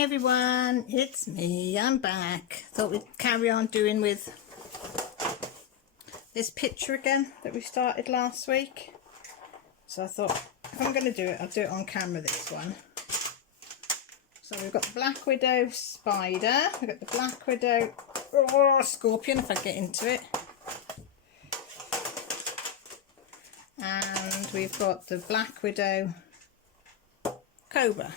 Hi everyone, it's me, I'm back. Thought we'd carry on doing with this picture again that we started last week. So I thought if I'm going to do it, I'll do it on camera this one. So we've got the Black Widow spider, we've got the Black Widow scorpion if I get into it. And we've got the Black Widow cobra.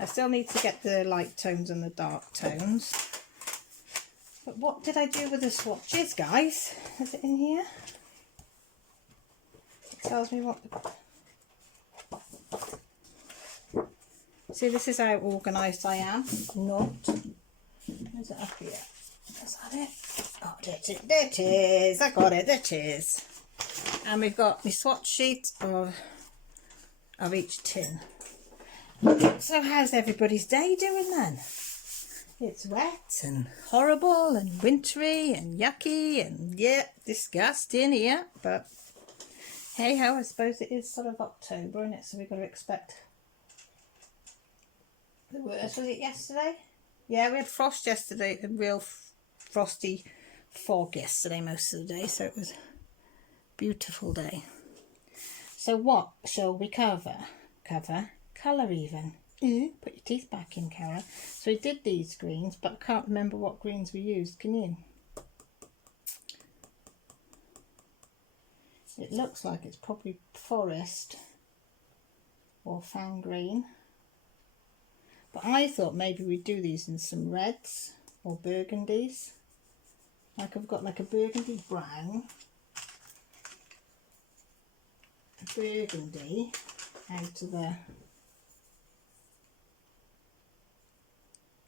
I still need to get the light tones and the dark tones. But what did I do with the swatches, guys? Is it in here? It tells me what... See, this is how organised I am. Not. Where's it up here? Is that it? Oh, there it is. I got it. There it is. And we've got my swatch sheet of each tin. So how's everybody's day doing then? It's wet and horrible and wintry and yucky and yeah, disgusting here. But hey ho, I suppose it is sort of October, isn't it? So we've got to expect the worst. Was it yesterday? Yeah, we had frost yesterday, a real frosty fog yesterday most of the day. So it was a beautiful day. So what shall we cover? Colour even. Put your teeth back in, Cara. So we did these greens, but I can't remember what greens we used. Can you? It looks like it's probably forest or fan green. But I thought maybe we'd do these in some reds or burgundies. Like I've got like a burgundy brown, a burgundy out of the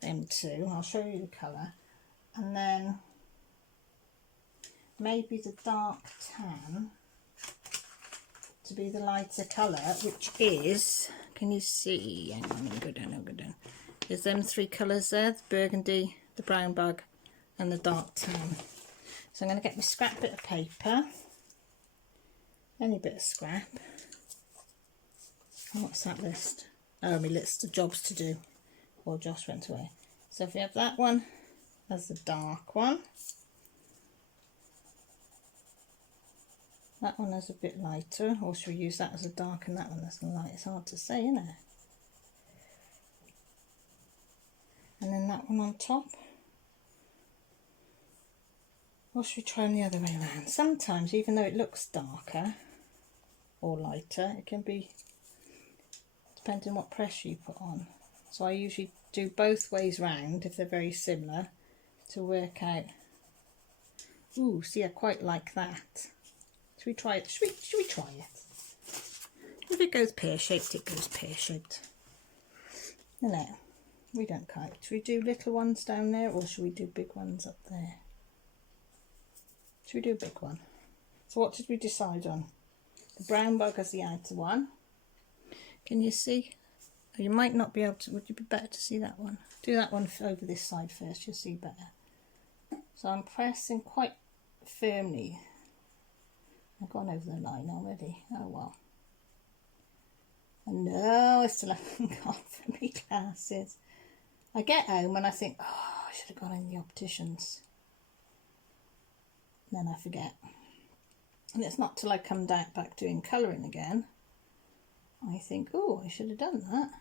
them two. I'll show you the colour, and then maybe the dark tan to be the lighter colour, which is, can you see? Hang on, I'm going to go down, I'll go down. There's them three colours there, the burgundy, the brown bug and the dark tan. So I'm going to get my scrap bit of paper, any bit of scrap. And what's that list? Oh, my list of jobs to do. Or Josh went away. So if we have that one as the dark one, that one is a bit lighter, or should we use that as a dark and that one as a light? It's hard to say, isn't it? And then that one on top. Or should we try them the other way around? Sometimes, even though it looks darker or lighter, it can be depending on what pressure you put on. So I usually do both ways round if they're very similar to work out. Ooh, see, I quite like that. Should we try it? Should we try it? If it goes pear-shaped, it goes pear-shaped. No, we don't kite. Should we do little ones down there, or should we do big ones up there? Should we do a big one? So what did we decide on? The brown bug as the outer one. Can you see? You might not be able to, would you be better to see that one? Do that one over this side first, you'll see better. So I'm pressing quite firmly. I've gone over the line already. Oh well. And no, I still haven't gone for my glasses. I get home and I think, oh, I should have gone in the opticians. And then I forget. And it's not till I come back doing colouring again, I think, oh, I should have done that.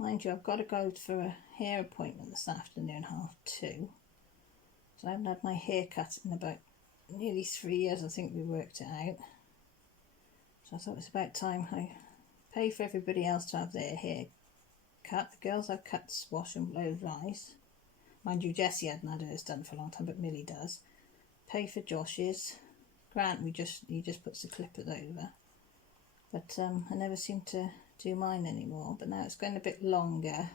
Mind you, I've got to go for a hair appointment this afternoon, 2:30. So I haven't had my hair cut in about nearly 3 years, I think we worked it out. So I thought it was about time I pay for everybody else to have their hair cut. The girls have cuts, wash and blow dries. Mind you, Jessie hadn't had hers done for a long time, but Millie does. Pay for Josh's. Grant, he just puts the clippers over. But I never seem to do mine anymore, but now it's going a bit longer.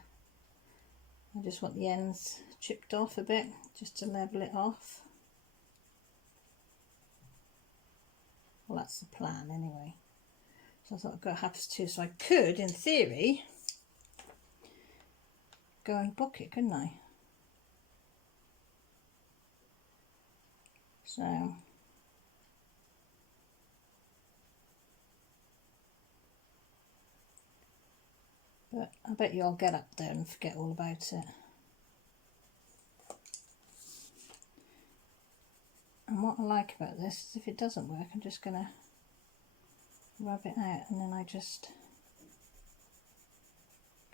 I just want the ends chipped off a bit, just to level it off. Well, that's the plan anyway. So I thought I'd go 2:30, so I could, in theory, go and book it, couldn't I? So But I bet you I'll get up there and forget all about it. And what I like about this is if it doesn't work, I'm just going to rub it out, and then I just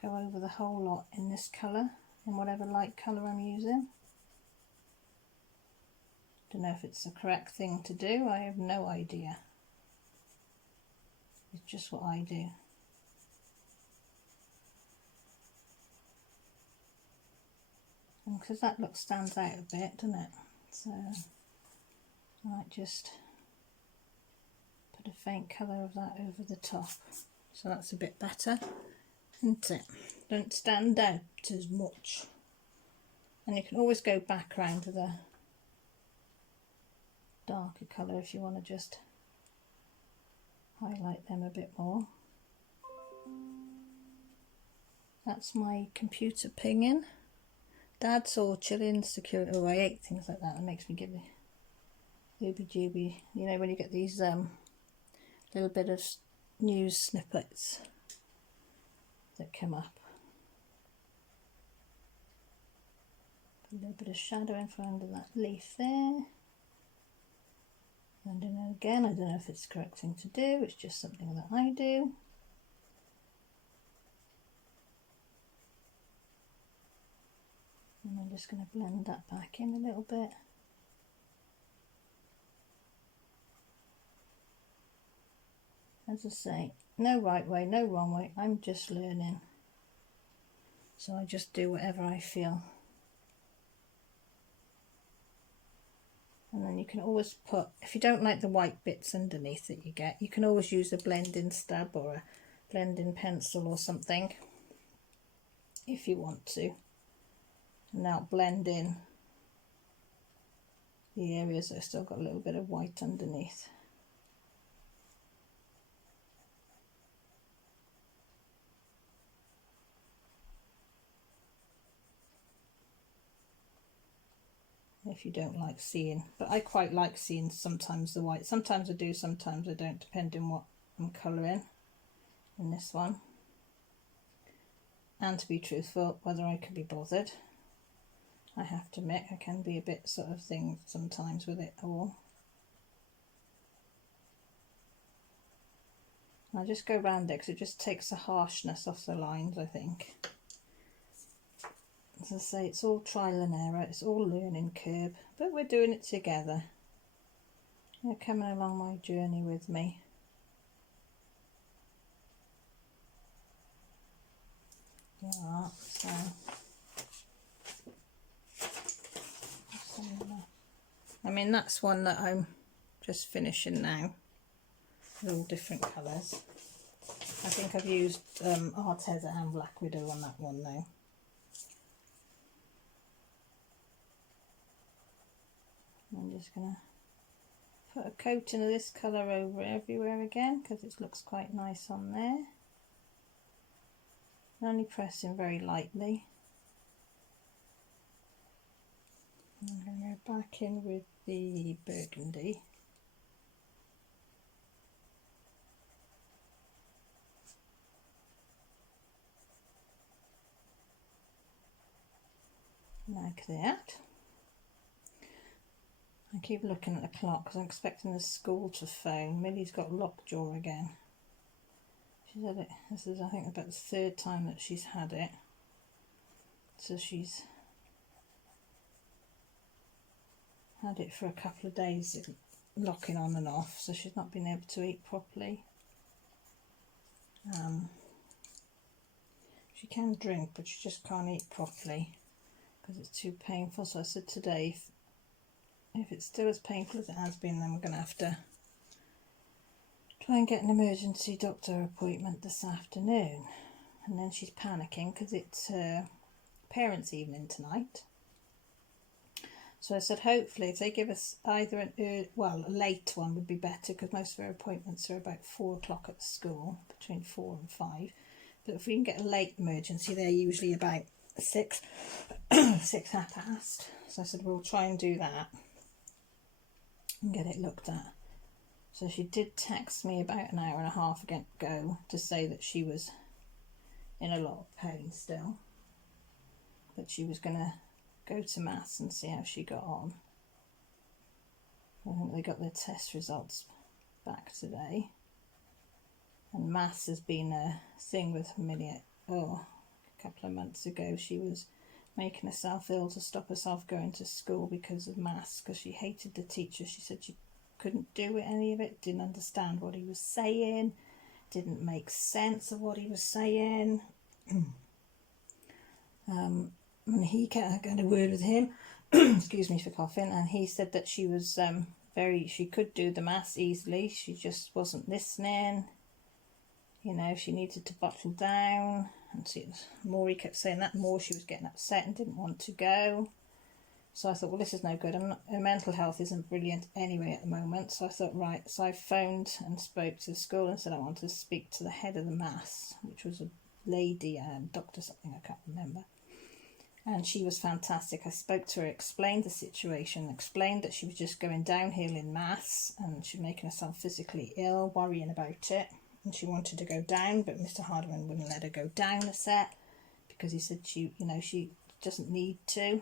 go over the whole lot in this colour, in whatever light colour I'm using. Don't know if it's the correct thing to do, I have no idea. It's just what I do. And because that look stands out a bit, doesn't it? So I might just put a faint colour of that over the top. So that's a bit better, isn't it? Don't stand out as much. And you can always go back around to the darker colour if you want to just highlight them a bit more. That's my computer pinging. Dad's all chilling, secure. Oh, I hate things like that. It makes me give the ooby-dooby. You know, when you get these little bit of news snippets that come up. Put a little bit of shadow in front of that leaf there. And then again, I don't know if it's the correct thing to do. It's just something that I do. And I'm just going to blend that back in a little bit. As I say, no right way, no wrong way, I'm just learning. So I just do whatever I feel. And then you can always put, if you don't like the white bits underneath that you get, you can always use a blending stab or a blending pencil or something, if you want to. And now blend in the areas that have still got a little bit of white underneath. If you don't like seeing, but I quite like seeing sometimes the white. Sometimes I do, sometimes I don't, depending what I'm colouring in this one. And to be truthful, whether I can be bothered. I have to admit, I can be a bit sort of thing sometimes with it all. I just go round it because it just takes the harshness off the lines, I think. As I say, it's all trial and error, it's all learning curve, but we're doing it together. You're coming along my journey with me. Yeah, so I mean, that's one that I'm just finishing now, with all different colours. I think I've used Arteza and Black Widow on that one though. I'm just going to put a coating of this colour over everywhere again because it looks quite nice on there. Only pressing very lightly. I'm going to go back in with the burgundy. Like that. I keep looking at the clock because I'm expecting the school to phone. Millie's got lockjaw again. She's had it, this is I think about the third time that she's had it. So she's had it for a couple of days, locking on and off, so she's not been able to eat properly. She can drink, but she just can't eat properly because it's too painful. So I said today, if it's still as painful as it has been, then we're going to have to try and get an emergency doctor appointment this afternoon. And then she's panicking because it's parents' evening tonight. So I said hopefully if they give us either a late one would be better, because most of our appointments are about 4 o'clock at the school, between 4 and 5. But if we can get a late emergency, they're usually about 6, 6:30. So I said we'll try and do that and get it looked at. So she did text me about an hour and a half ago to say that she was in a lot of pain still. But she was going to go to maths and see how she got on. I think they got their test results back today. And maths has been a thing with Millie. A couple of months ago she was making herself ill to stop herself going to school because of maths, because she hated the teacher. She said she couldn't do any of it, didn't understand what he was saying, didn't make sense of what he was saying. And he got a word with him, excuse me for coughing, and he said that she was she could do the maths easily, she just wasn't listening. You know, she needed to bottle down, and see, the more he kept saying that, the more she was getting upset and didn't want to go. So I thought, well, this is no good. Her mental health isn't brilliant anyway at the moment. So I thought, right. So I phoned and spoke to the school and said I wanted to speak to the head of the maths, which was a lady, doctor something, I can't remember. And she was fantastic. I spoke to her, explained the situation, explained that she was just going downhill in maths and she was making herself physically ill, worrying about it. And she wanted to go down, but Mr. Hardiman wouldn't let her go down a set because he said she doesn't need to.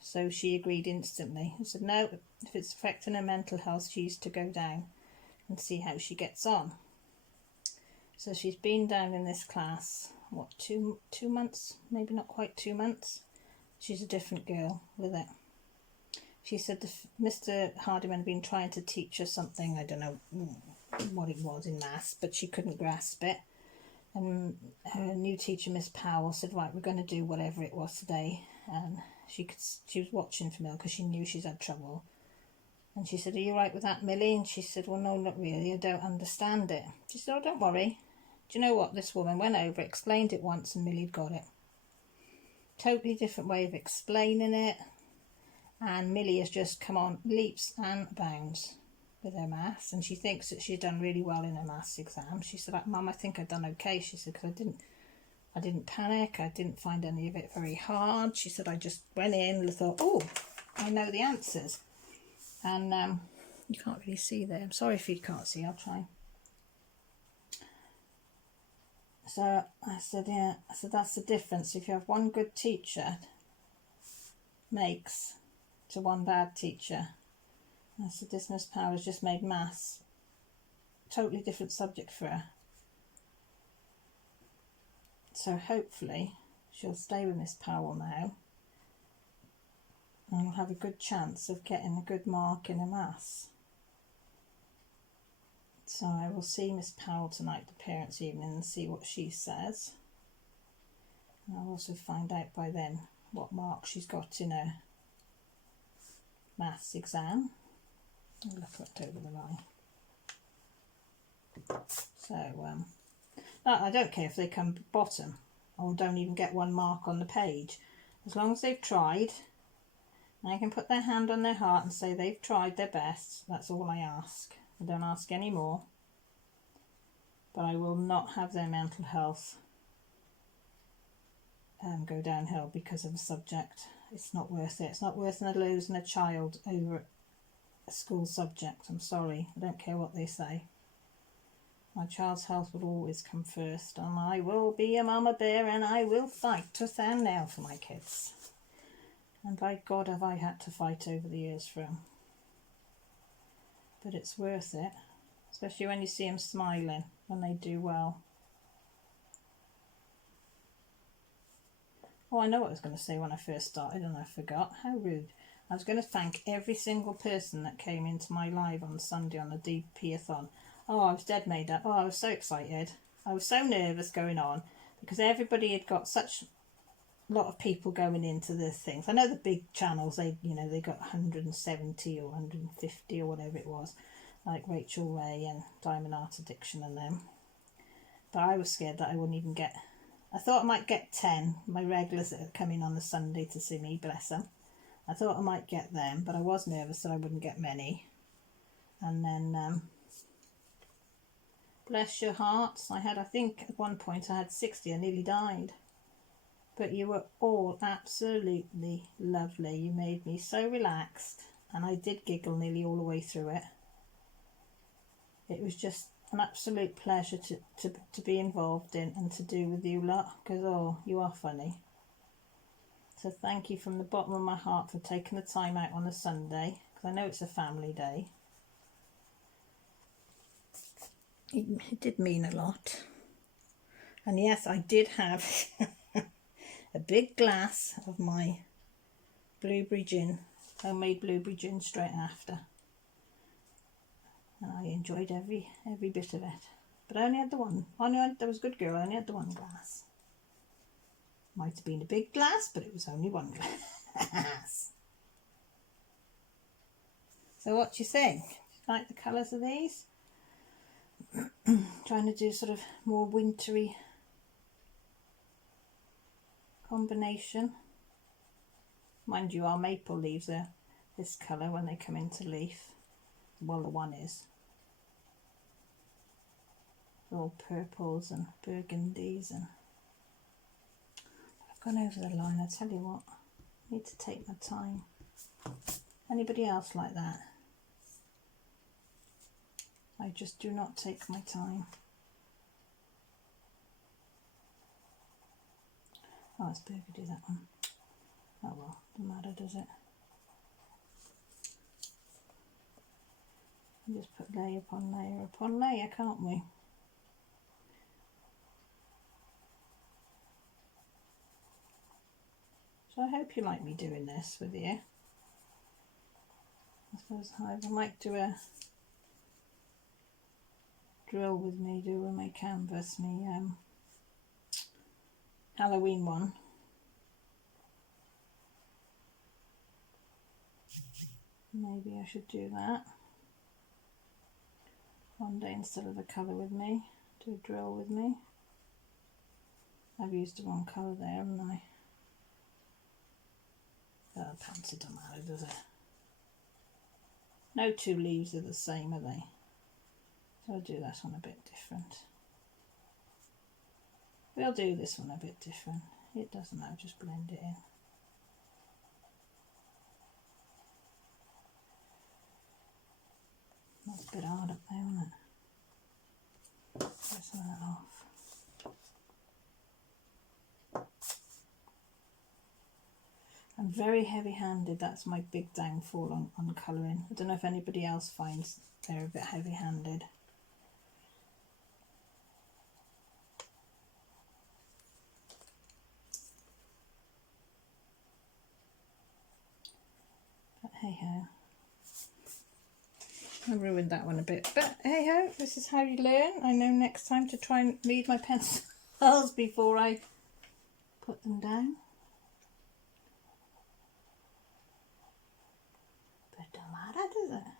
So she agreed instantly. I said, no, if it's affecting her mental health, she needs to go down and see how she gets on. So she's been down in this class, what, two months? Maybe not quite 2 months. She's a different girl with it. She said Mr. Hardiman had been trying to teach her something, I don't know what it was in maths, but she couldn't grasp it. And her new teacher, Miss Powell, said, right, we're going to do whatever it was today. And she was watching for me because she knew she's had trouble. And she said, are you right with that, Millie? And she said, well, no, not really, I don't understand it. She said, oh, don't worry. Do you know what? This woman went over, explained it once, and Millie got it. Totally different way of explaining it. And Millie has just come on leaps and bounds with her maths, and she thinks that she's done really well in her maths exam. She said, Mum, I think I've done okay. She said, because I didn't panic, I didn't find any of it very hard. She said, I just went in and thought, oh, I know the answers. And you can't really see there. I'm sorry if you can't see, I'll try. So I said, yeah, I said, that's the difference. If you have one good teacher, makes to one bad teacher. I said, this Miss Powers just made maths totally different subject for her. So hopefully she'll stay with Miss Powell now and we'll have a good chance of getting a good mark in her maths. So I will see Miss Powell tonight, the parents' evening, and see what she says. And I'll also find out by then what mark she's got in her maths exam. I'll look at over the line. So I don't care if they come bottom or don't even get one mark on the page. As long as they've tried, and they can put their hand on their heart and say they've tried their best, that's all I ask. I don't ask any more. But I will not have their mental health go downhill because of a subject. It's not worth it. It's not worth losing a child over a school subject. I'm sorry. I don't care what they say. My child's health will always come first, and I will be a mama bear and I will fight tooth and nail for my kids. And by God have I had to fight over the years for them. But it's worth it, especially when you see them smiling when they do well. Oh, I know what I was going to say when I first started and I forgot. How rude. I was going to thank every single person that came into my live on Sunday on the DP-a-thon. Oh, I was dead made up. Oh, I was so excited. I was so nervous going on because everybody had got such a lot of people going into the things. I know the big channels, they got 170 or 150 or whatever it was, like Rachel Ray and Diamond Art Addiction and them. But I was scared that I wouldn't even get... I thought I might get 10, my regulars that had come in on the Sunday to see me, bless them. I thought I might get them, but I was nervous that I wouldn't get many. And then... bless your hearts. I think at one point I had 60. I nearly died. But you were all absolutely lovely. You made me so relaxed. And I did giggle nearly all the way through it. It was just an absolute pleasure to be involved in and to do with you lot, because oh, you are funny. So thank you from the bottom of my heart for taking the time out on a Sunday, because I know it's a family day. It did mean a lot. And yes, I did have a big glass of my blueberry gin, homemade blueberry gin straight after. And I enjoyed every bit of it. But I only had the one. I was a good girl, I only had the one glass. Might have been a big glass, but it was only one glass. So what do you think? Like the colours of these? Trying to do sort of more wintry combination. Mind you, our maple leaves are this colour when they come into leaf. Well, the one is. All purples and burgundies, and I've gone over the line. I tell you what, I need to take my time. Anybody else like that? I just do not take my time. Oh, it's burgundy, that one. Oh well, doesn't matter, does it? We just put layer upon layer, can't we? So I hope you like me doing this with you. I suppose I might do a drill with me, do with my canvas, me Halloween one. Maybe I should do that one day instead of a colour with me, do a drill with me. I've used the wrong colour there, haven't I? Oh, pants, it don't matter, does it? No two leaves are the same, are they? So I'll do that one a bit different. We'll do this one a bit different. It doesn't matter, just blend it in. That's a bit hard up there, isn't it? Get some of that off. I'm very heavy-handed. That's my big downfall on colouring. I don't know if anybody else finds they're a bit heavy-handed. But hey-ho. I ruined that one a bit. But hey-ho, this is how you learn. I know next time to try and read my pencils before I put them down. But it don't matter, does it?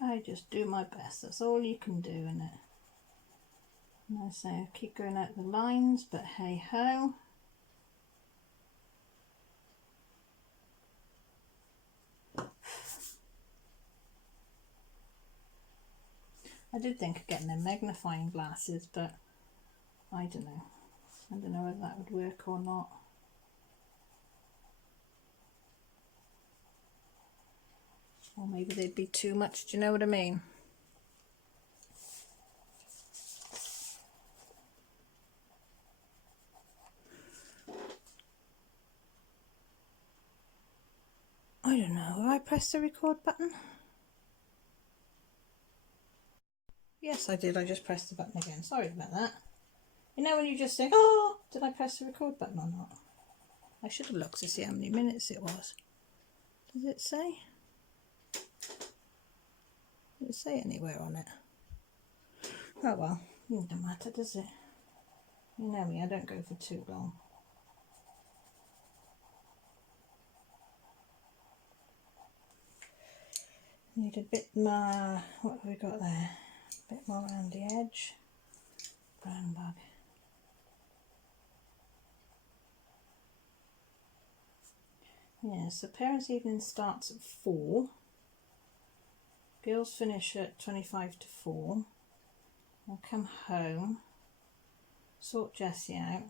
I just do my best. That's all you can do, innit? And I say I keep going out the lines, but hey ho. I did think of getting them magnifying glasses, but I don't know. I don't know whether that would work or not. Or maybe they'd be too much, do you know what I mean? I don't know, have I pressed the record button? Yes, I did, I just pressed the button again. Sorry about that. You know when you just think, oh, did I press the record button or not? I should have looked to see how many minutes it was. Does it say? Does it say anywhere on it? Oh well, it doesn't matter, does it? You know me, I don't go for too long. Need a bit more, what have we got there? A bit more around the edge. Brown bug. Yeah, so parents' evening starts at 4. Girls finish at 25 to 4. I'll come home, sort Jessie out,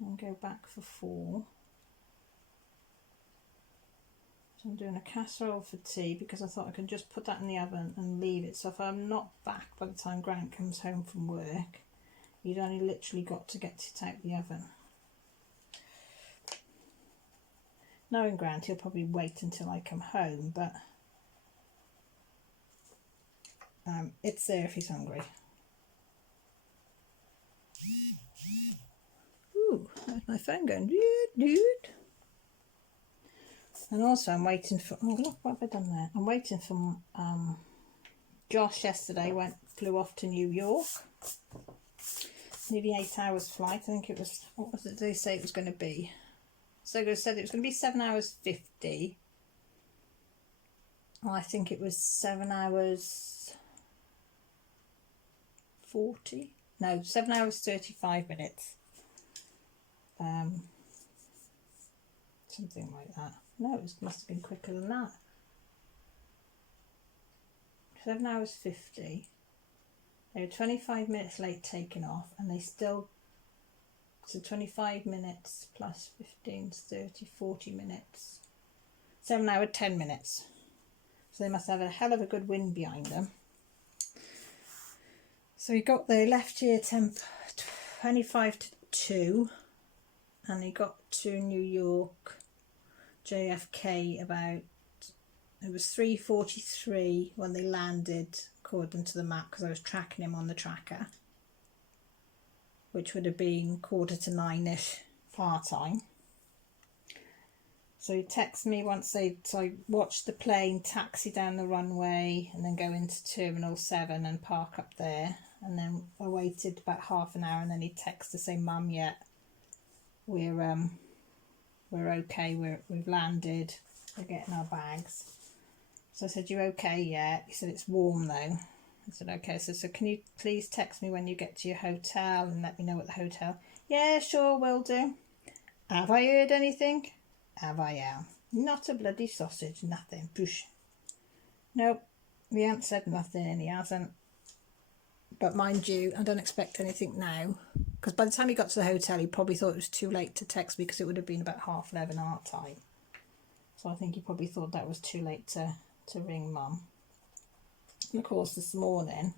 and go back for 4. So I'm doing a casserole for tea because I thought I could just put that in the oven and leave it. So if I'm not back by the time Grant comes home from work, you'd only literally got to get it out the oven. Knowing Grant, he'll probably wait until I come home, but it's there if he's hungry. Ooh, there's my phone going, dude. And also I'm waiting for, oh look, what have I done there? I'm waiting for Josh yesterday, flew off to New York. Nearly 8 hours flight. I think it was, what did they say it was going to be? So they said it was going to be 7 hours 50. Well, I think it was 7 hours 40. No, 7 hours 35 minutes. Something like that. No, it must have been quicker than that. 7 hours 50. They were 25 minutes late taking off, and they still, so 25 minutes plus 15, 30, 40 minutes. 7 hours 10 minutes. So they must have a hell of a good wind behind them. So he got there, left here 25 to 2, and he got to New York JFK about, it was 3:43 when they landed according to the map, because I was tracking him on the tracker, which would have been 8:45ish our time. So he texted me so I watched the plane taxi down the runway and then go into Terminal 7 and park up there, and then I waited about half an hour, and then he texted to say, Mum, yeah, we're okay, we've landed, we're getting our bags. So I said, you okay? Yeah. He said, it's warm though. I said, okay. So can you please text me when you get to your hotel and let me know at the hotel? Yeah, sure, will do. Have I heard anything? Have I, yeah. Not a bloody sausage, nothing. Push. Nope, we haven't said nothing and he hasn't. But mind you, I don't expect anything now, because by the time he got to the hotel, he probably thought it was too late to text me, because it would have been about 11:30 our time. So I think he probably thought that was too late to ring Mum. And of course, this morning,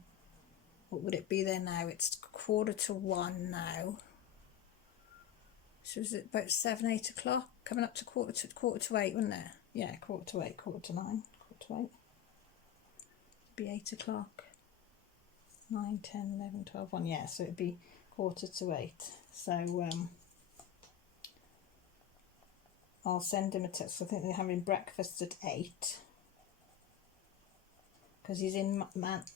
what would it be there now? It's 1:45 now. So is it about 7, 8 o'clock? Coming up to quarter to 8, wouldn't it? Yeah, 8:45, 8:45, 8:45. It'd be 8 o'clock. 9, 10, 11, 12, 1. Yeah, so it'd be 7:45. So I'll send him a text. I think they're having breakfast at 8. Because he's in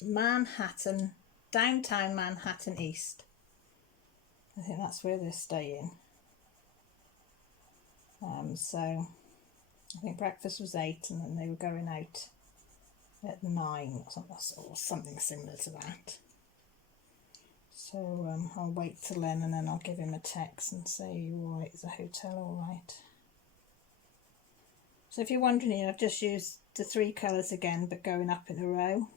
Manhattan, downtown Manhattan East. I think that's where they're staying. So I think breakfast was 8, and then they were going out at 9 or something similar to that. So I'll wait till then, and then I'll give him a text and say, you all right? Is the hotel all right? So if you're wondering, I've just used the 3 colours again, but going up in a row.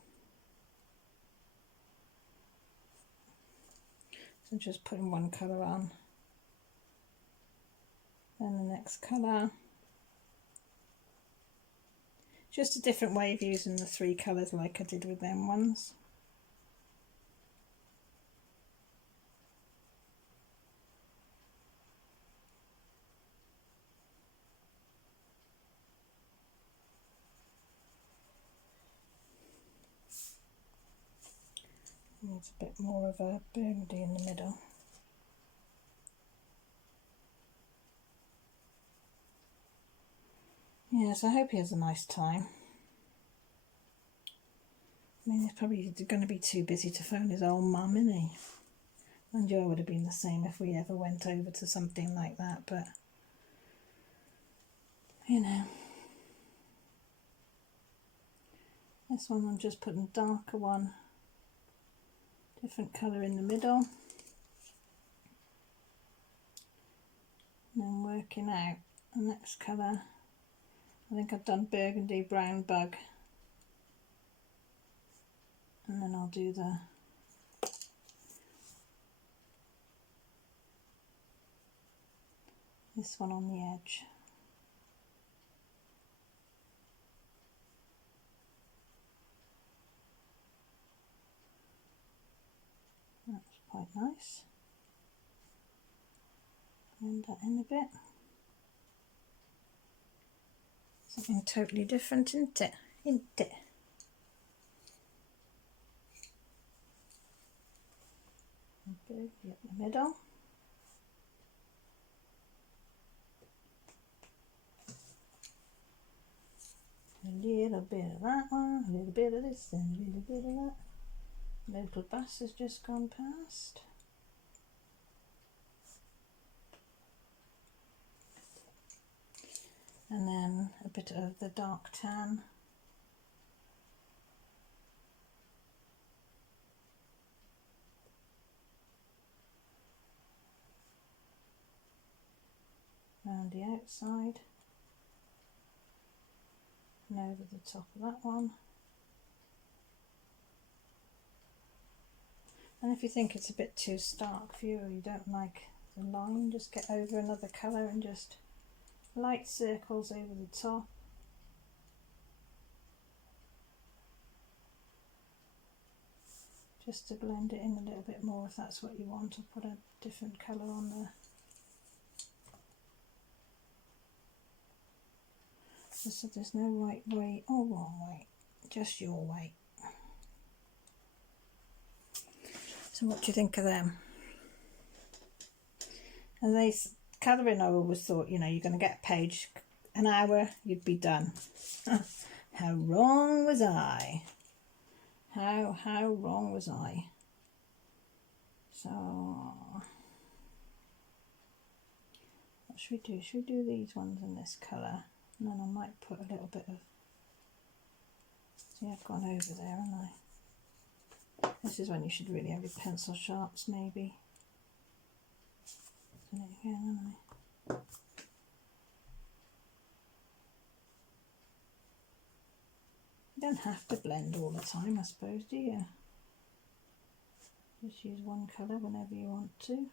So just putting one colour on, then the next colour. Just a different way of using the 3 colours like I did with them ones. Needs a bit more of a burgundy in the middle. Yes, I hope he has a nice time. I mean, he's probably going to be too busy to phone his old mum, isn't he? And Joe would have been the same if we ever went over to something like that, but, you know. This one I'm just putting a darker one, different colour in the middle. And then working out the next colour I think I've done burgundy brown bug, and then I'll do this one on the edge. That's quite nice. Blend that in a bit. Something totally different, isn't it? Isn't it? Burgundy up the middle. A little bit of that one, a little bit of this, and a little bit of that. Local bus has just gone past. And then a bit of the dark tan. Around the outside. And over the top of that one. And if you think it's a bit too stark for you, or you don't like the line, just get over another colour and just light circles over the top. Just to blend it in a little bit more if that's what you want, or put a different colour on there. Just so there's no right way or wrong way, just your way. So what do you think of them? And they, colouring, I always thought, you know, you're going to get a page, an hour, you'd be done. How wrong was I? How wrong was I? So, what should we do? Should we do these ones in this colour? And then I might put a little bit of, see, I've gone over there, haven't I? This is when you should really have your pencil sharps, maybe. Done it again, haven't I? You don't have to blend all the time, I suppose, do you? Just use one colour whenever you want to.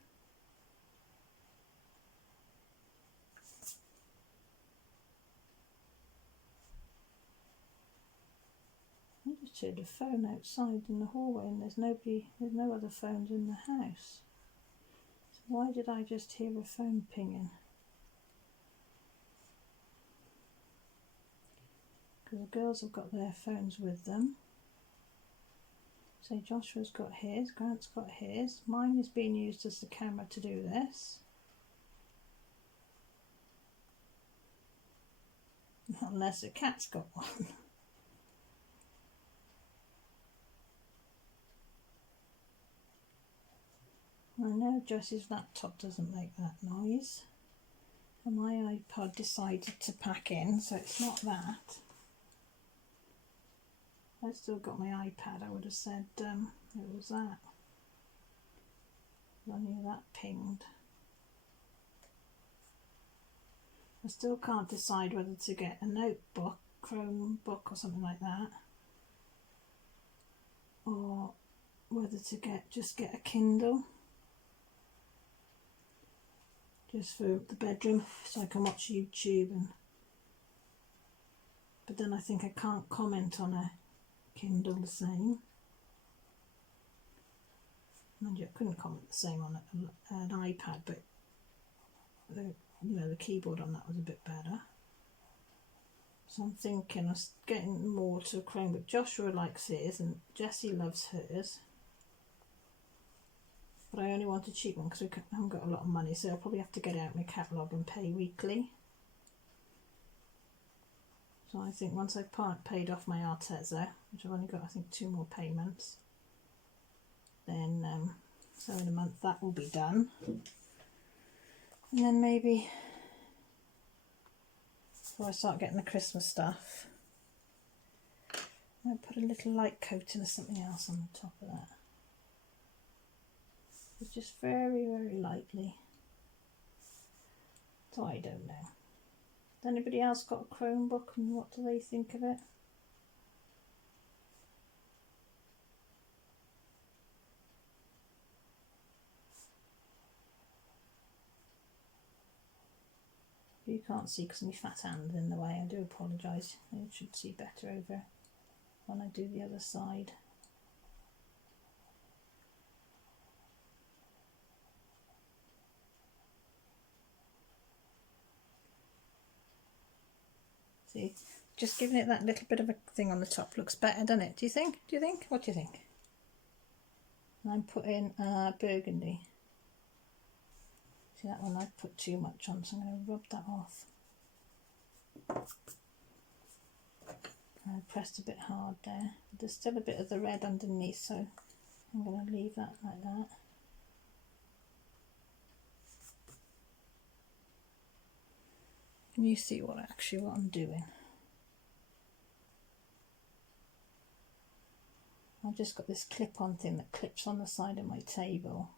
I just heard a phone outside in the hallway, and there's no other phones in the house. So why did I just hear a phone pinging? Because the girls have got their phones with them. So Joshua's got his, Grant's got his. Mine is being used as the camera to do this. Not unless the cat's got one. I know Jessie's laptop doesn't make that noise. And my iPod decided to pack in, so it's not that. I've still got my iPad, I would have said it was that. I knew that pinged. I still can't decide whether to get a notebook, Chromebook or something like that, or whether to just get a Kindle. Just for the bedroom, so I can watch YouTube. But then I think I can't comment on a Kindle the same. Mind you, I couldn't comment the same on an iPad, but the keyboard on that was a bit better. So I'm thinking of getting more to a Chromebook. Joshua likes his, and Jessie loves hers. But I only want a cheap one because we haven't got a lot of money, so I'll probably have to get out my catalogue and pay weekly. So I think once I've paid off my Arteza, which I've only got I think 2 more payments, then so in a month that will be done. And then maybe before I start getting the Christmas stuff, I might put a little light coating or something else on the top of that. It's just very, very lightly. So I don't know. Has anybody else got a Chromebook and what do they think of it? You can't see because my fat hand's in the way. I do apologise. I should see better over when I do the other side. See, just giving it that little bit of a thing on the top looks better, doesn't it? Do you think? Do you think? What do you think? And I'm putting burgundy. See, that one I've put too much on, so I'm going to rub that off. I pressed a bit hard there. There's still a bit of the red underneath, so I'm going to leave that like that. Can you see what I'm doing? I've just got this clip-on thing that clips on the side of my table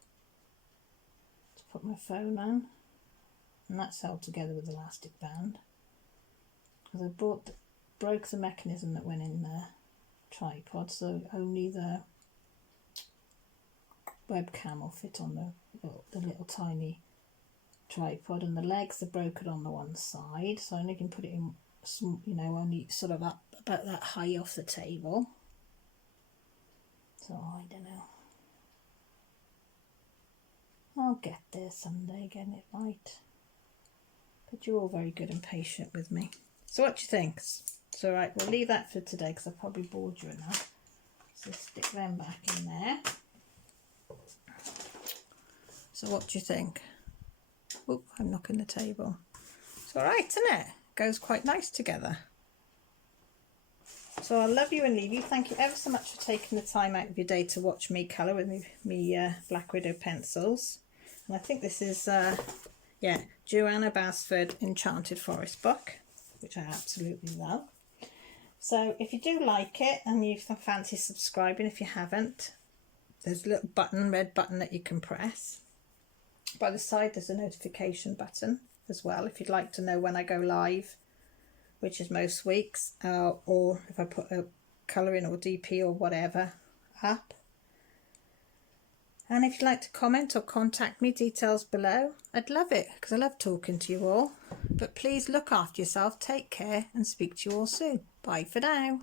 to put my phone on, and that's held together with elastic band because I broke the mechanism that went in the tripod, so only the webcam will fit on the little tiny tripod, and the legs are broken on the one side, so I only can put it in, you know, only sort of up about that high off the table. So I don't know. I'll get there someday, getting it right. But you're all very good and patient with me. So what do you think? It's all right. We'll leave that for today because I've probably bored you enough. So stick them back in there. So what do you think? Oh, I'm knocking the table. It's all right, isn't it? Goes quite nice together. So I'll love you and leave you. Thank you ever so much for taking the time out of your day to watch me colour with me Black Widow pencils. And I think this is, Johanna Basford Enchanted Forest book, which I absolutely love. So if you do like it and you fancy subscribing, if you haven't, there's a little button, red button that you can press. By the side there's a notification button as well if you'd like to know when I go live, which is most weeks, or if I put a colouring or DP or whatever up. And if you'd like to comment or contact me, details below. I'd love it because I love talking to you all. But please look after yourself, take care, and speak to you all soon. Bye for now.